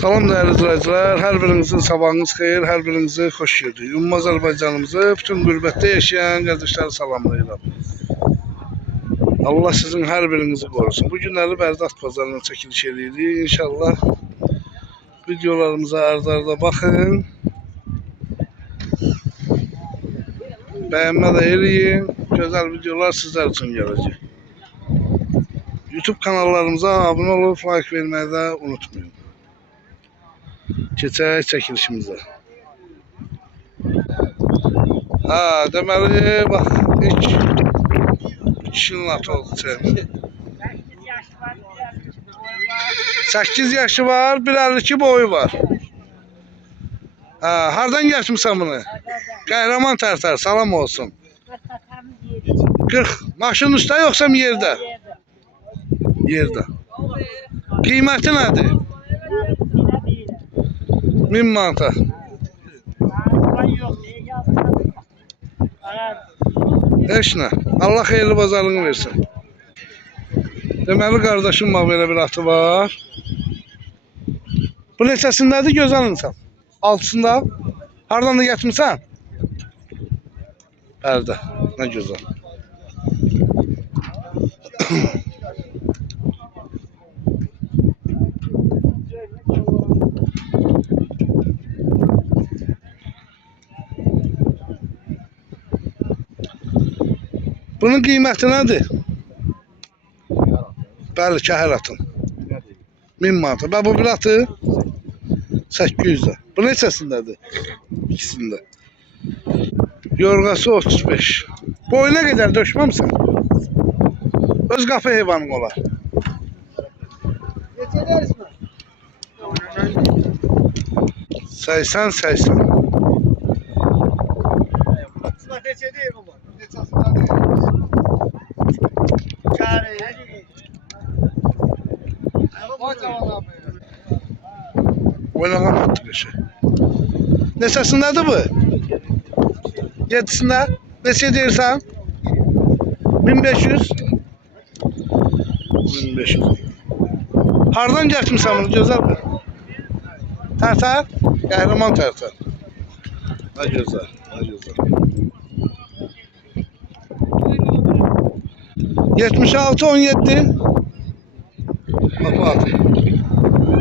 Salam değerli izleyiciler, her birinizin sabahınız xeyir, her birinizi hoş gördük. Ümumi Azərbaycanımızı, bütün qürbətdə yaşayan qardaşları salamlayıram. Allah sizin her birinizi korusun. Bu günləri Bərdət pazarına çəkiliş edirik. İnşallah videolarımıza arda bakın. Beğenme de eləyin. Güzel videolar sizler için gelecek. YouTube kanallarımıza abone olup like vermeyi de unutmayın. Keçək çəkilişimizə. Deməli, bax, ilk kişinin atı oldu çəyini. 8 yaşı var, 1.52 boyu var. Hardan geçmişsən bunu? Qəhrəman Tərtər, salam olsun. 40, maşının üstə yoxsa yerdə? Yerdə. Qiyməti nədir? 1000 manata. Heç nə. Allah xeyirli bazarlığını versin. Deməli qardaşım var, belə bir atı var. Bu neçəsindədir gözəl insan? Altısında. Hardan da getmirsən? Bərdə. Nə gözəl. Bunun qiyməti nədir? Bəli, kəhər atın. 1000 manata. Və bu bir atı 800'də. Bu neçəsindədir? İkisində. Yorğası 35. Boyuna qədər döşməmsən. Öz qapı heyvanın olar. 80-80. Oynanan attı bir şey. Neçəsindədir bu? 7'sində. Neçə deyirsən? 1500. 1500. Hardan getmirsən bunu gözəl mi? Tərtər? Qəhrəman Tərtər. Ne gözəl, ne gözəl. 76-17. Kapı atı.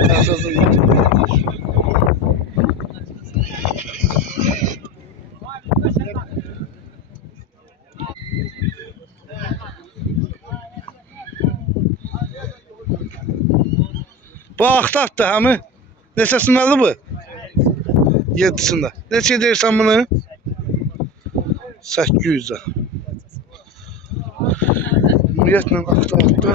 Tərtəzin atı. Bu axtatdı həmi. Neçəsindədir bu? 7'sində. Neçə deyirsən bunu? 800'də. Ümumiyyətlə axtatdı.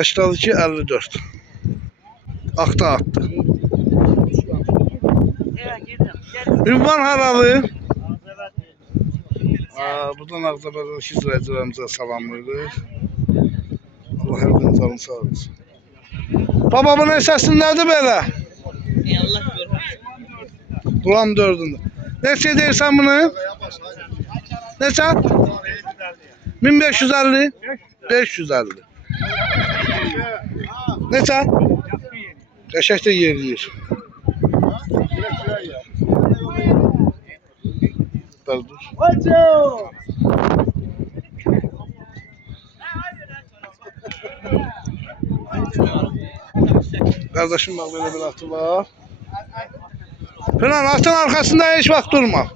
Əşdalıki 54. Axta attı. Ünvan haralı? Buradan Ağdabadakı izləyicilərimizə salamlayırıq. Allah hər biriniz alın sağ olsun. Baba bu neçəsindədir belə? Allah görməsin. Duran 4'ündə. Neçə deyirsən bunu? Neçə? 1550. 550. Neçə? Qəşək də yerləyir. Dur. Kardeşim bak böyle bir atı var. Falan atın arkasında hiç vaxt durma.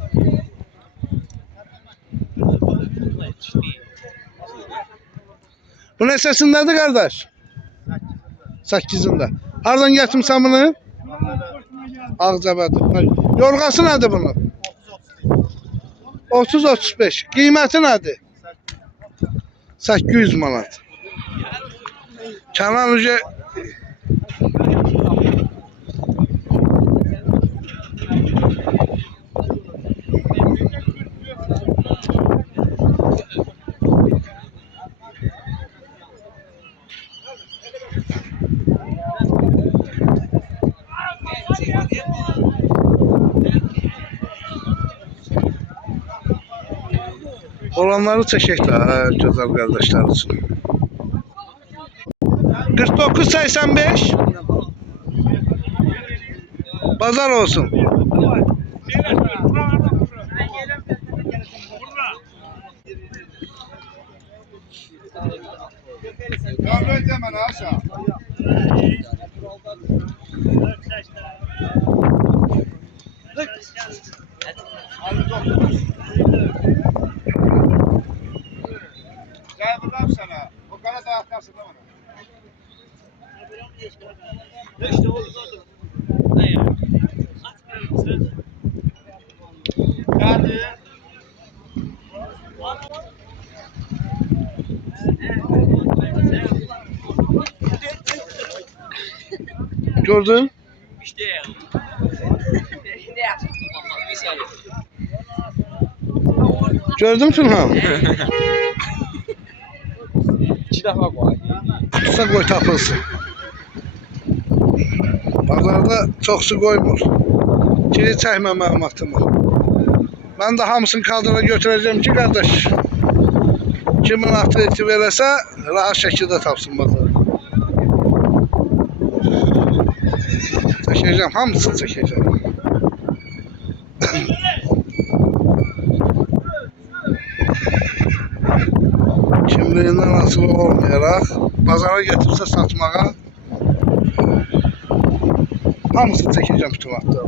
Bu neçəsindədir kardeş? 8'ində. Hardan getmirsən bunu? Ağcabədir. Yorğası nədir bunun? 30-35. Qiyməti nədir? 800 manat. Kənan uca olanları çəkək də gözəl qardaşlar üçün. 4985. Pazar olsun. Sana. O kadar da atarsın da bana. Geldi. Gördün? İşte ya. Gördün Fırhan? İki defa koy. Kısa koy tapılsın. Pazarda çok su koymur. Kiri çəkmə məlumatımı. Ben de hamısını kaldıra götüreceğim ki kardeş. Kimin aktiviti verirse rahat şekilde tapsın bazarda. Çekeceğim, hamısını çekeceğim. Kimliğinden asılı olmayarak pazara getirse satmağa hamısını çekeceğim bütün vaxtda.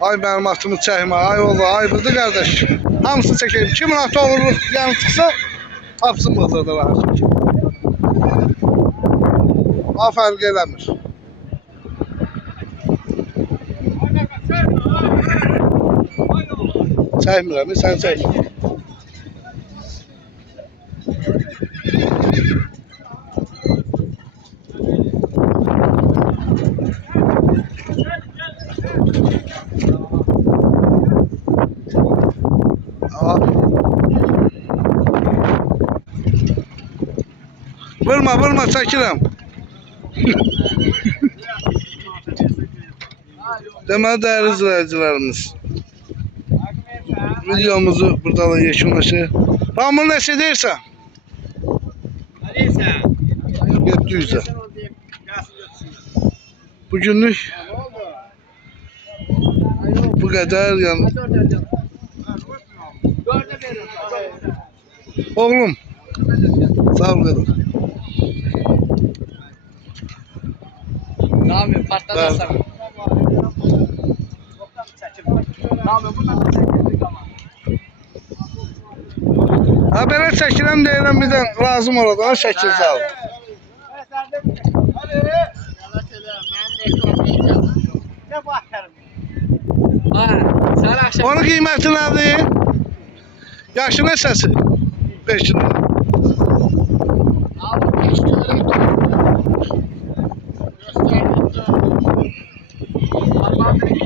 Ay benim atımı çəkmə, ay oldu, ay budur kardeş. Hamısını çekeyim. Kimin atı olur, yanı çıksa tapsın bazarda rahat şekilde. Ha fark eləmir. Çəkmirəm, sən çəkmə. Vurma, vurma, çəkirəm. Deməli, değerli izləyicilərimiz, videomuzu burada da yekunlaşır. Ramın nəsə deyirsən? Neyse. 700'e. Bugünlük bu kadar yani. Oğlum, sağ ol kadın. Ne yapayım? Patlatarsan. Ha belə çəkirəm deyirəm birdən lazım olacaq şəkil sal. Ha, sen akşam Onun qiyməti nədir? Yaşı nə səsi? 5 lira.